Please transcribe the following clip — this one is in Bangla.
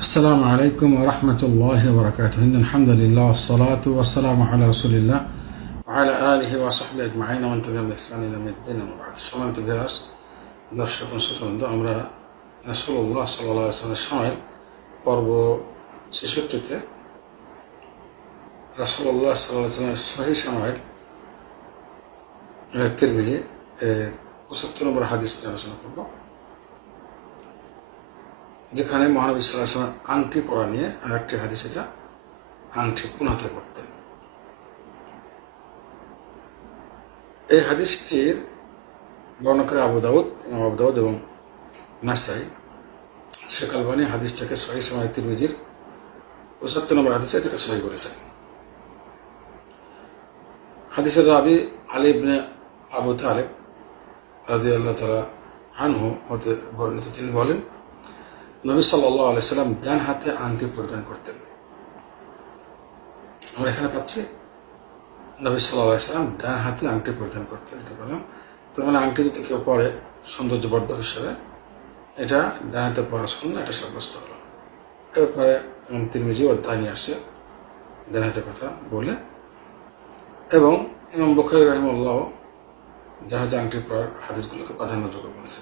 السلام عليكم ورحمة الله وبركاته إن الحمد لله والصلاة والسلام على رسول الله وعلى آله وصحبه أجمعين ومن تبعهم بإحسان إلى يوم الدين أما بعد সম্মানিত বিরাস দর্শক শ্রোতবৃন্দ আমরা রাসূলুল্লাহ সাল্লাল্লাহু আলাইহি ওয়াসাল্লামের সময় পর্ব ছেষট্টিতে রাসূলুল্লাহ সাল্লাল্লাহু আলাইহি ওয়াসাল্লামের সহি সময়ের তিরমিজি পঁচাত্তর নম্বর হাদিস নিয়ে আলোচনা করবো যেখানে মহানবী সাল্লাহামের আংটি পরা নিয়ে আর একটি হাতে সেটা আংটি কুনাতে করতেন এই হাদিসটির বর্ণকারী আবুদাউদ আবুদাউদ এবং নাসাই শেখ আলবানি হাদিসটাকে সহি সময় তিরমিজির পঁচাত্তর নম্বর হাদিসে এটাকে সহি করেছেন হাদিসের রাবি আলিব আবু তালেব রাজি আল্লাহ তালা আনহু হতে বর্ণিত তিনি বলেন নবী সাল্লাহ আলাইসাল্লাম ডান হাতে আংটি পরিধান করতেন আমরা এখানে পাচ্ছি নবী সাল্লাহ সাল্লাম ডান হাতে আংটি পরিধান করতেন এটা বললাম তার মানে আংটি যদি কেউ পরে সৌন্দর্যবর্ধক হিসাবে এটা ডান হাতে পরা শুনলে এটা সাব্যস্ত হলো এরপরে তিরমিজি অধ্যায় নিয়ে আসে ডান হাতের কথা বলে এবং এবং বখারি রহমুল্লাহ ডান হাতে আংটি পরার হাদিসগুলোকে প্রাধান্য যোগ্য বলেছে